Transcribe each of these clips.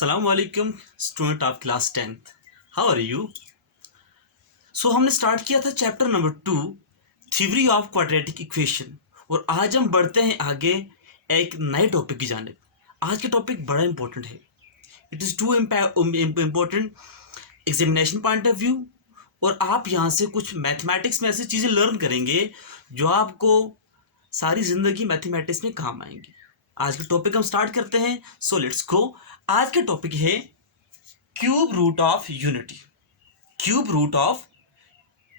अस्सलाम वालेकुम student of class 10th। How are you? So हमने स्टार्ट किया था chapter number 2 theory of quadratic equation और आज हम बढ़ते हैं आगे एक नए टॉपिक की जानिब। आज का टॉपिक बड़ा इंपॉर्टेंट है। It is too important examination point of view और आप यहाँ से कुछ मैथमेटिक्स में ऐसी चीज़ें लर्न करेंगे जो आपको सारी ज़िंदगी मैथमेटिक्स में काम आएंगी। आज का टॉपिक हम स्टार्ट करते हैं। So let's go. आज का टॉपिक है cube root of unity. Cube root of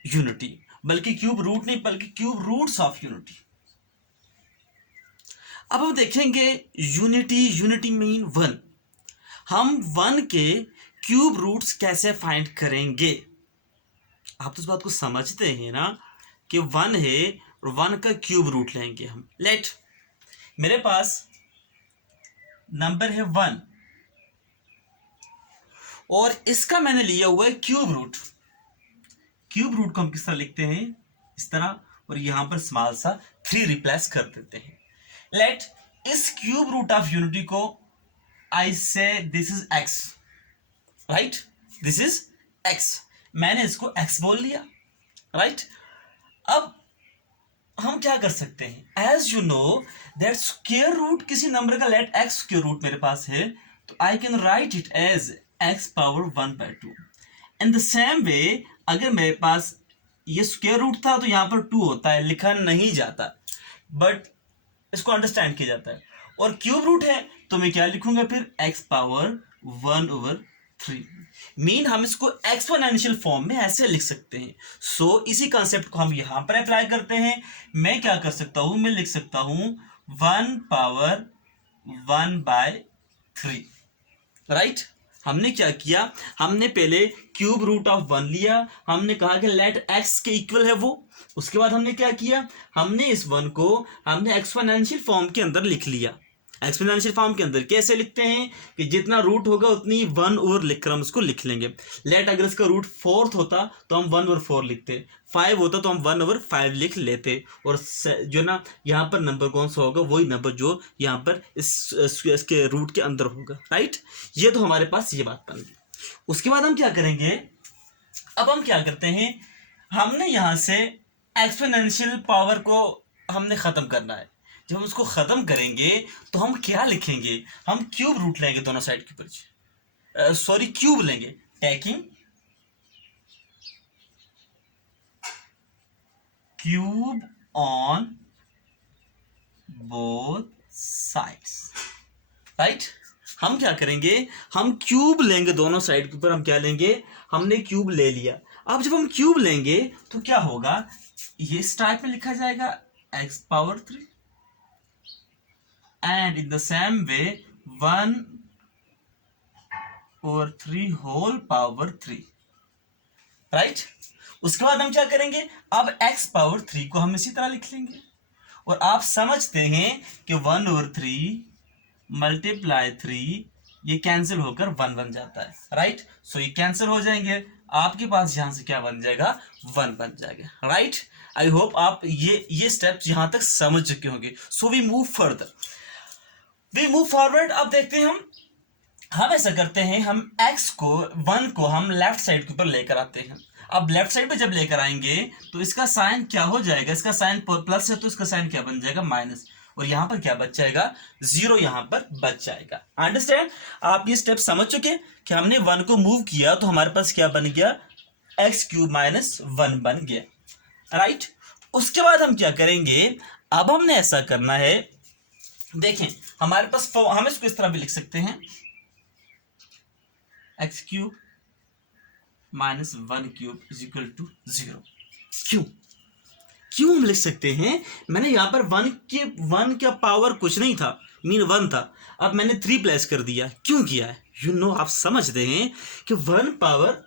unity, बल्कि क्यूब रूट नहीं बल्कि क्यूब रूट्स ऑफ यूनिटी। अब हम देखेंगे यूनिटी मीन वन। हम वन के क्यूब रूट्स कैसे फाइंड करेंगे? आप तो इस बात को समझते हैं ना कि वन है और वन का क्यूब रूट लेंगे हम। लेट मेरे पास नंबर है वन और इसका मैंने लिया हुआ है क्यूब रूट। क्यूब रूट को हम किस तरह लिखते हैं? इस तरह, और यहां पर स्मॉल सा 3 रिप्लेस कर देते हैं। लेट इस क्यूब रूट ऑफ यूनिटी को आई से this is x, right? This is x. मैंने इसको एक्स बोल लिया, राइट? अब हम क्या कर सकते हैं? As you know that square root किसी नंबर का, लेट एक्स स्क्वायर रूट मेरे पास है, तो I can write it as x power 1/2। In the same way अगर मेरे पास ये स्क्वायर रूट था तो यहाँ पर 2 होता है, लिखा नहीं जाता बट इसको अंडरस्टैंड किया जाता है। और क्यूब रूट है तो मैं क्या लिखूंगा फिर? X power 1/3। मीन हम इसको एक्सपोनेंशियल फॉर्म में ऐसे लिख सकते हैं। सो इसी कंसेप्ट को हम यहां पर अप्लाई करते हैं। मैं क्या कर सकता हूं? मैं लिख सकता हूं 1 पावर 1/3, राइट? हमने क्या किया? हमने पहले क्यूब रूट ऑफ 1 लिया, हमने कहा कि लेट एक्स के इक्वल है वो। उसके बाद हमने क्या किया? हमने इस 1 को हमने एक्सपोनेंशियल फॉर्म के अंदर लिख लिया। एक्सपोनेंशियल फॉर्म के अंदर कैसे लिखते हैं कि जितना रूट होगा उतनी 1/4 लिखकर हम उसको लिख लेंगे। लेट अगर इसका रूट 4 होता तो हम 1/4 लिखते, 5 होता तो हम 1/5 लिख लेते, और जो ना यहाँ पर नंबर कौन सा होगा? वही नंबर जो यहाँ पर इसके रूट के अंदर होगा, राइट? ये तो हमारे पास ये बात बन गई। उसके बाद हम क्या करेंगे? अब हम क्या करते हैं? हमने यहाँ से एक्सपोनेंशियल पावर को हमने ख़त्म करना है। जब हम उसको ख़त्म करेंगे तो हम क्या लिखेंगे? हम क्यूब रूट लेंगे दोनों साइड के ऊपर, सॉरी क्यूब लेंगे, taking cube on both sides, right? हम क्या करेंगे? हम क्यूब लेंगे दोनों साइड के ऊपर। हम क्या लेंगे? हमने क्यूब ले लिया। अब जब हम क्यूब लेंगे तो क्या होगा? ये इस टाइप में लिखा जाएगा x power 3 and in the same way 1/3 whole power 3, right? उसके बाद हम क्या करेंगे? अब x पावर 3 को हम इसी तरह लिख लेंगे, और आप समझते हैं कि 1/3 मल्टीप्लाई 3 ये कैंसिल होकर 1 बन जाता है, राइट? सो ये कैंसिल हो जाएंगे, आपके पास यहां से क्या बन जाएगा? 1 बन जाएगा, राइट? आई होप आप ये स्टेप्स यहां तक समझ चुके होंगे। So we move further, we move forward. अब देखते हैं हम ऐसा करते हैं, हम x को 1 को हम लेफ्ट साइड के ऊपर लेकर आते हैं। अब लेफ्ट साइड पे जब लेकर आएंगे तो इसका साइन क्या हो जाएगा? इसका साइन प्लस है तो इसका साइन क्या बन जाएगा? माइनस, और यहाँ पर क्या बच जाएगा? 0 यहाँ पर बच जाएगा। अंडरस्टैंड? आप ये स्टेप समझ चुके कि हमने 1 को मूव किया तो हमारे पास क्या बन गया? x³ - 1 बन गया, राइट? उसके बाद हम क्या करेंगे? अब हमने ऐसा करना है, देखें हमारे पास हम इसको इस तरह भी लिख सकते हैं, x³ - 1³ = 0। क्यों हम लिख सकते हैं? मैंने यहाँ पर 1 का पावर कुछ नहीं था, मीन 1 था, अब मैंने 3 प्लेस कर दिया। क्यों किया है? आप समझते हैं कि 1 पावर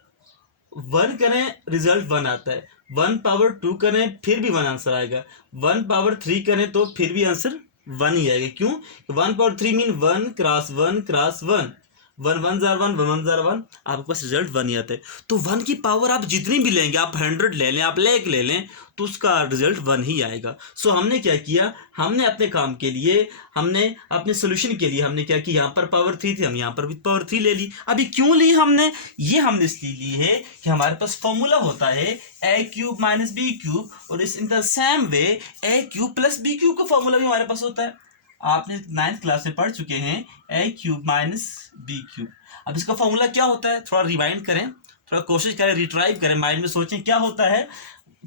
1 करें रिजल्ट 1 आता है, 1 पावर 2 करें फिर भी 1 आंसर आएगा, 1 पावर 3 करें तो फिर भी आंसर 1 ही आएगा। क्यों? 1 power 3 mean 1 cross 1 cross 1, one one jar one, one one jar one, आपके पास रिजल्ट 1 ही आता है। तो 1 की पावर आप जितनी भी लेंगे, आप 100 ले लें, आप लाख ले लें, तो उसका रिजल्ट 1 ही आएगा। सो हमने क्या किया, हमने अपने काम के लिए, हमने अपने सोल्यूशन के लिए हमने क्या किया, यहाँ पर पावर 3 थी, हम यहाँ पर भी पावर 3 ले ली। अभी क्यों ली हमने, ये हमने इसलिए ली है कि हमारे पास फॉर्मूला होता है a cube minus b cube, और इस in the same way a cube plus b cube का फॉर्मूला भी हमारे पास होता है। आपने 9th क्लास में पढ़ चुके हैं a cube minus b cube. अब इसका फॉर्मूला क्या होता है, थोड़ा रिवाइंड करें, थोड़ा कोशिश करें, रिट्राइव करें, माइंड में सोचें क्या होता है।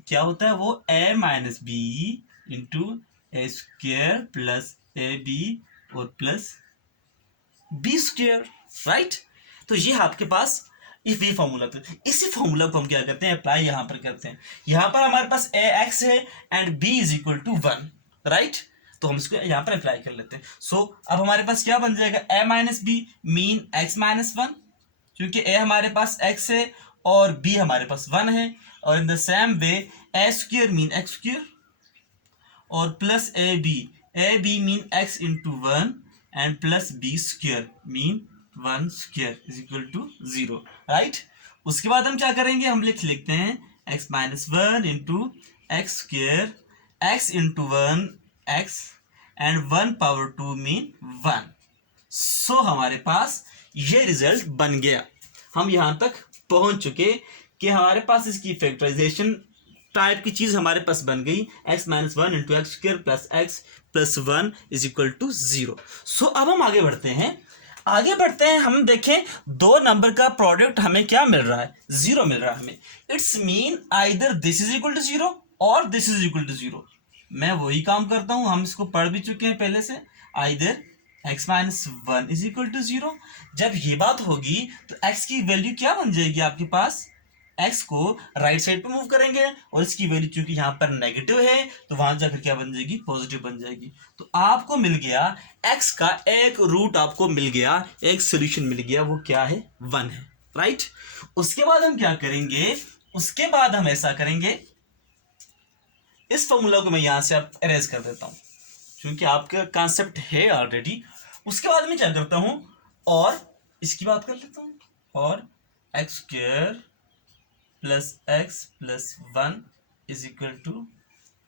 क्या होता है वो, a minus b into a square plus a b और प्लस बी स्क्वेयर, राइट। तो ये आपके पास ये फॉर्मूला था। इसी फॉर्मूला को हम क्या करते हैं, अप्लाई यहाँ पर करते हैं। यहाँ पर हमारे पास ए एक्स है and b is equal to 1, right. तो हम इसको यहाँ पर अप्लाई कर लेते हैं। सो अब हमारे पास क्या बन जाएगा, a minus b mean x minus 1, क्योंकि ए हमारे पास एक्स है और बी हमारे पास 1 है, और in the same way a square mean x square और plus a b mean x into 1 and plus b square mean 1 square is equal to 0, right. उसके बाद हम क्या करेंगे, हम लिखते हैं x minus 1 into x square, x into 1 x and 1 power 2 mean 1। So हमारे पास ये रिजल्ट बन गया। हम यहाँ तक पहुँच चुके कि हमारे पास इसकी फैक्टराइजेशन टाइप की चीज हमारे पास बन गई, x minus 1 into x square plus x plus 1 is equal to 0। So अब हम आगे बढ़ते हैं, हम देखें दो नंबर का प्रोडक्ट हमें क्या मिल रहा है, 0 मिल रहा है हमें। It's mean either this is equal to 0 और दिस इज इक्वल टू 0। मैं वही काम करता हूं, हम इसको पढ़ भी चुके हैं पहले से, either x minus 1 is equal to 0। जब ये बात होगी तो x की वैल्यू क्या बन जाएगी आपके पास, x को राइट साइड पे मूव करेंगे और इसकी वैल्यू चूंकि यहाँ पर नेगेटिव है तो वहां जाकर क्या बन जाएगी, पॉजिटिव बन जाएगी। तो आपको मिल गया x का एक रूट, आपको मिल गया एक सोल्यूशन मिल गया, वो क्या है, 1 है, राइट। उसके बाद हम क्या करेंगे, उसके बाद हम ऐसा करेंगे, इस फॉर्मूला को मैं यहां से अब अरेज कर देता हूं क्योंकि आपका कॉन्सेप्ट है ऑलरेडी। उसके बाद मैं क्या करता हूं, और इसकी बात कर लेता हूं, और x square plus x plus 1 is equal to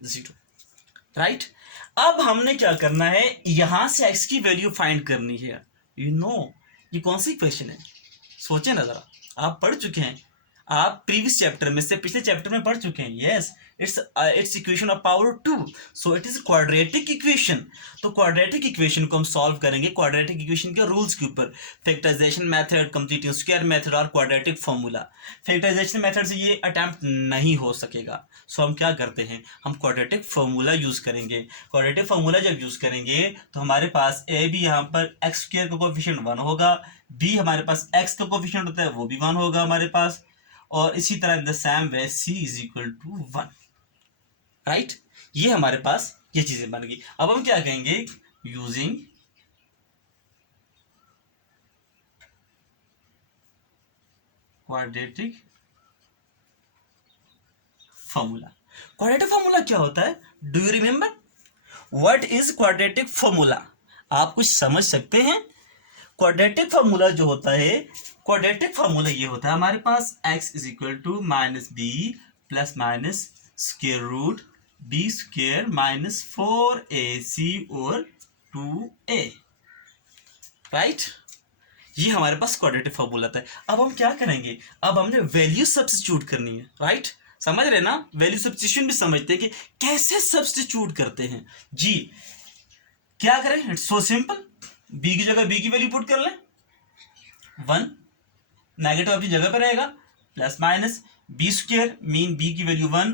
0, right. अब हमने क्या करना है, यहां से एक्स की वैल्यू फाइंड करनी है। यू नो ये कौन सी क्वेश्चन है, सोचें ना जरा। आप पढ़ चुके हैं, आप प्रीवियस चैप्टर में से पिछले चैप्टर में पढ़ चुके हैं। Yes, it's equation of power 2, so it is quadratic equation. तो क्वाड्रेटिक इक्वेशन को हम सॉल्व करेंगे क्वाड्रेटिक इक्वेशन के रूल्स के ऊपर, factorization method, completing square method और क्वाड्रेटिक फॉर्मूला। फैक्टराइजेशन मेथड से ये अटेम्प्ट नहीं हो सकेगा, सो हम क्या करते हैं, हम क्वाड्रेटिक फॉर्मूला यूज करेंगे। क्वाड्रेटिक फॉर्मूला जब यूज करेंगे तो हमारे पास ए भी यहाँ पर एक्स स्क्वायर का कोएफिशिएंट 1 होगा, बी हमारे पास एक्स का कोएफिशिएंट होता है वो भी 1 होगा हमारे पास, और इसी तरह in the same way c is equal to 1, right. ये हमारे पास ये चीजें बन गई। अब हम क्या कहेंगे, using quadratic formula. Quadratic formula क्या होता है, do you remember what is quadratic formula, आप कुछ समझ सकते हैं। क्वाड्रेटिक फॉर्मूला जो होता है, क्वाड्रेटिक फॉर्मूला ये होता है हमारे पास x is equal to minus b plus minus square root b square minus 4ac और 2a, राइट। ये हमारे पास क्वाड्रेटिक फॉर्मूला था। अब हम क्या करेंगे, अब हमने वैल्यू सब्स्टिट्यूट करनी है, राइट। समझ रहे ना, वैल्यू सब्स्टिट्यूशन भी समझते हैं कि कैसे सब्स्टिट्यूट करते हैं जी। क्या करें, इट्स सो सिंपल, बी की जगह बी की वैल्यू पुट कर लें, 1 नेगेटिव अपनी जगह पर रहेगा, plus minus b square mean b की वैल्यू 1,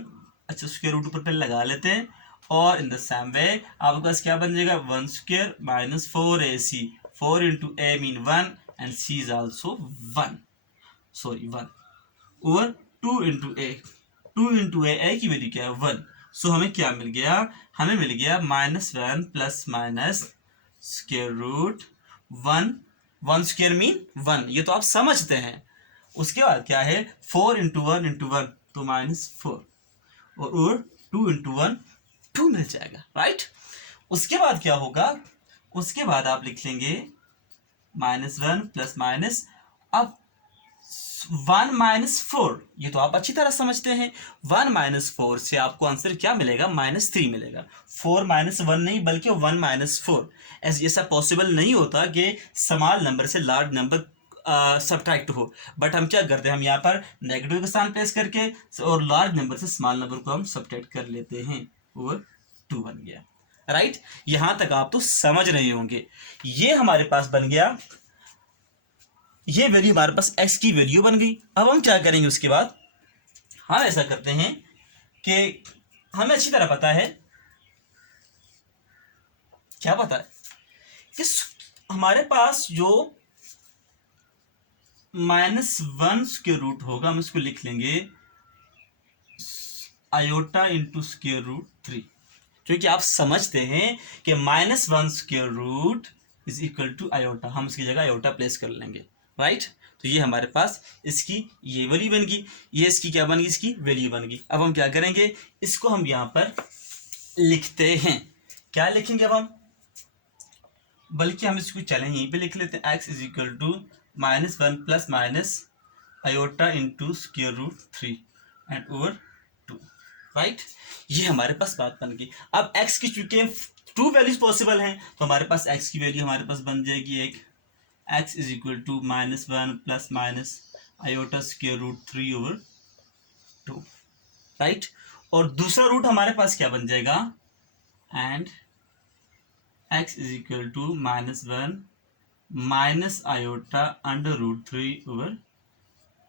अच्छा स्क्वायर रूट ऊपर पहले लगा लेते हैं, और इन द सेम वे आपके पास क्या बन जाएगा, 1 square minus 4ac, 4 into A mean 1 and c is also 1, sorry 1, और 2 इंटू ए, 2 इंटू ए की वैल्यू क्या है 1। सो हमें क्या मिल गया, हमें मिल गया -1 plus minus square root 1 square mean 1, ये तो आप समझते हैं। उसके बाद क्या है, 4 इंटू 1 इंटू 1 तो -4, और 2 इंटू 1 2 मिल जाएगा, राइट। उसके बाद क्या होगा, उसके बाद आप लिख लेंगे -1 प्लस माइनस, अब 1 - 4, ये तो आप अच्छी तरह समझते हैं। 1 - 4 से आपको आंसर क्या मिलेगा? -3 मिलेगा। 4 - 1 नहीं बल्कि 1 - 4। ऐसा पॉसिबल नहीं होता कि स्मॉल नंबर से लार्ज नंबर सब्ट्रैक्ट हो, बट हम क्या करते हैं, हम यहाँ पर नेगेटिव के स्थान प्लेस करके और लार्ज नंबर से स्मॉल नंबर को हम सब्ट्रैक्ट कर लेते हैं और 2 बन गया। राइट, यहां तक आप तो समझ रहे होंगे। ये हमारे पास बन गया, ये वैल्यू हमारे पास x की वैल्यू बन गई। अब हम क्या करेंगे उसके बाद, हम ऐसा करते हैं कि हमें अच्छी तरह पता है, क्या पता है, कि हमारे पास जो -1 स्क्वायर रूट होगा, हम इसको लिख लेंगे आयोटा इंटू स्क्वायर रूट 3, क्योंकि आप समझते हैं कि -1 square root is equal to iota, हम इसकी जगह आयोटा प्लेस कर लेंगे। राइट, तो ये हमारे पास इसकी ये वैल्यू बन गई, ये इसकी क्या बन गई? इसकी वैल्यू बन गई। अब हम क्या करेंगे, इसको हम यहाँ पर लिखते हैं। क्या लिखेंगे अब हम? बल्कि हम इसको चलें यहीं पे लिख लेते हैं, x is equal to -1 plus minus iota into square root 3 and over 2। Right, ये हमारे पास बात बन गई। अब x की चूंकि 2 वैल्यूज पॉसिबल हैं, तो हमारे पास x की वैल्यू हमारे पास बन जाएगी एक, x is equal to -1 plus minus iota square root 3 over 2। Right, और दूसरा रूट हमारे पास क्या बन जाएगा? And x is equal to -1 minus iota under root 3 over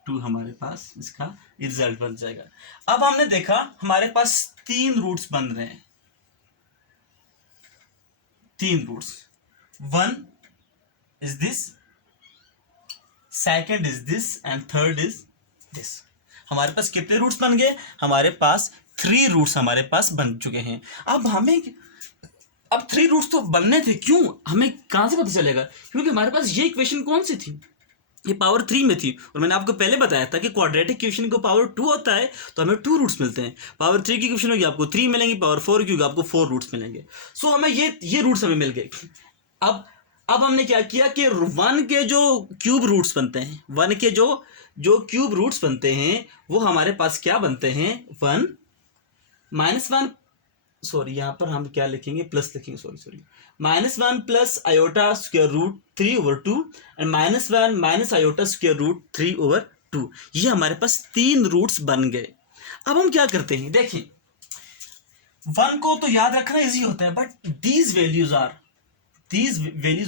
2 हमारे पास इसका रिजल्ट बन जाएगा। अब हमने देखा हमारे पास 3 रूट्स बन रहे हैं, 3 roots, 1 is this, second is this and third is this. हमारे पास कितने रूट्स बन गए? हमारे पास 3 रूट्स हमारे पास बन चुके हैं। अब हमें, अब 3 रूट्स तो बनने थे, क्यों, हमें कहां से पता चलेगा? क्योंकि हमारे पास ये इक्वेशन कौन सी थी? ये पावर 3 में थी, और मैंने आपको पहले बताया था कि क्वाड्रेटिक इक्वेशन को पावर 2 होता है तो हमें 2 रूट्स मिलते हैं। पावर 3 की इक्वेशन होगी आपको 3 मिलेंगे, पावर 4 की होगी आपको 4 रूट्स मिलेंगे। सो हमें ये रूट्स हमें मिल गए। अब हमने क्या किया कि 1 के जो क्यूब रूट्स बनते हैं, 1 के जो क्यूब रूट्स बनते हैं वो हमारे पास क्या बनते हैं? 1 -1, सॉरी यहाँ पर हम क्या लिखेंगे? प्लस लिखेंगे, sorry, -1 plus iota square root 3 over 2 and -1 minus iota square root 3 over 2। ये हमारे पास 3 रूट्स बन गए। अब हम क्या करते हैं, देखिए 1 को तो याद रखना इजी होता है, but these values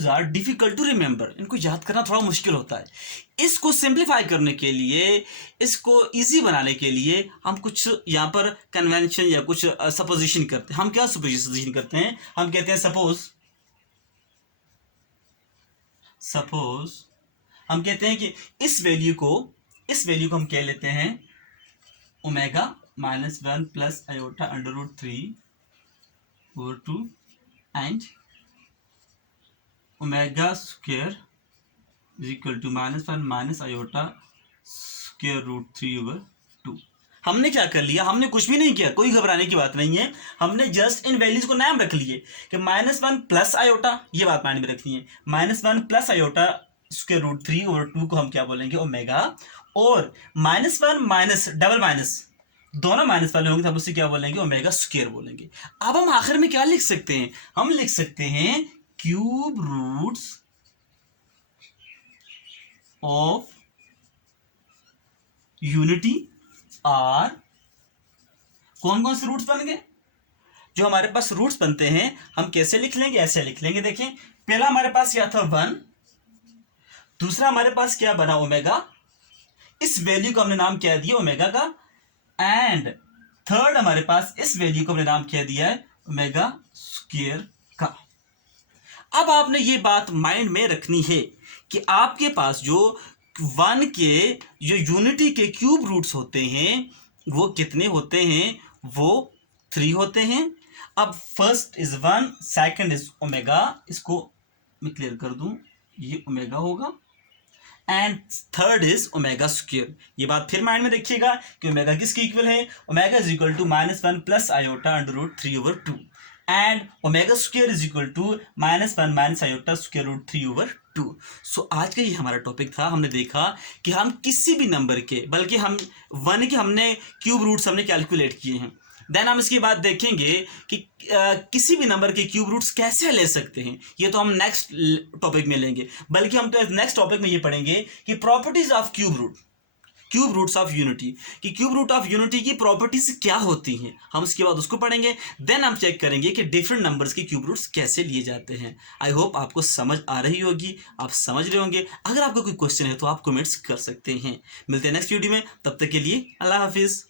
are difficult to remember, इनको याद करना थोड़ा मुश्किल होता है। इसको सिंप्लीफाई करने के लिए, इसको इजी बनाने के लिए हम कुछ यहाँ पर कन्वेंशन या कुछ सपोजिशन करते हैं। हम क्या सपोजिशन करते हैं? हम कहते हैं सपोज हम कहते हैं कि इस वैल्यू को हम कह लेते हैं omega -1 plus iota under root 3 over 2 and omega square is equal to -1 minus iota square root 3 over 2। हमने क्या कर लिया? हमने कुछ भी नहीं किया, कोई घबराने की बात नहीं है। हमने जस्ट इन वैल्यूज को नाम रख लिए कि -1 प्लस आयोटा, ये बात माइंड में रखनी है, -1 plus iota square root 3 over 2 को हम क्या बोलेंगे? ओमेगा। और -1 माइनस डबल माइनस दोनों माइनस वाले होंगे तो हम उसे क्या बोलेंगे? ओमेगा स्क्वायर बोलेंगे। अब हम आखिर में क्या लिख सकते हैं? हम लिख सकते हैं cube roots of unity are, कौन कौन से रूट्स बन गए? जो हमारे पास रूट्स बनते हैं हम कैसे लिख लेंगे? ऐसे लिख लेंगे। देखें, पहला हमारे पास क्या था? 1, दूसरा हमारे पास क्या बना? ओमेगा, इस वैल्यू को हमने नाम क्या दिया? ओमेगा का। एंड थर्ड हमारे पास इस वैल्यू को हमने नाम क्या दिया है? ओमेगा स्क्वायर का। अब आपने ये बात माइंड में रखनी है कि आपके पास जो 1 के जो यूनिटी के क्यूब रूट्स होते हैं वो कितने होते हैं? वो 3 होते हैं। अब first is 1, second is omega, इसको मैं क्लियर कर दूं, ये ओमेगा होगा, and third is omega square. ये बात फिर माइंड में रखिएगा कि ओमेगा किसके इक्वल है? Omega is equal to -1 plus iota under root 3 over 2। And omega square is equal to -1 minus iota square root 3/2। So आज का ये हमारा टॉपिक था। हमने देखा कि हम किसी भी नंबर के, बल्कि हम 1 के हमने क्यूब रूट्स हमने कैलकुलेट किए हैं। देन हम इसके बाद देखेंगे कि किसी भी नंबर के क्यूब रूट्स कैसे ले सकते हैं। ये तो हम नेक्स्ट टॉपिक में लेंगे, बल्कि हम तो नेक्स्ट टॉपिक में ये पढ़ेंगे कि properties of cube root, cube roots of unity, कि क्यूब रूट ऑफ यूनिटी की प्रॉपर्टीज क्या होती हैं। हम उसके बाद उसको पढ़ेंगे। देन हम चेक करेंगे कि डिफरेंट नंबर्स के क्यूब रूट्स कैसे लिए जाते हैं। आई होप आपको समझ आ रही होगी, आप समझ रहे होंगे। अगर आपको कोई क्वेश्चन है तो आप कमेंट्स कर सकते हैं। मिलते हैं नेक्स्ट वीडियो में, तब तक के लिए अल्लाह हाफिज़।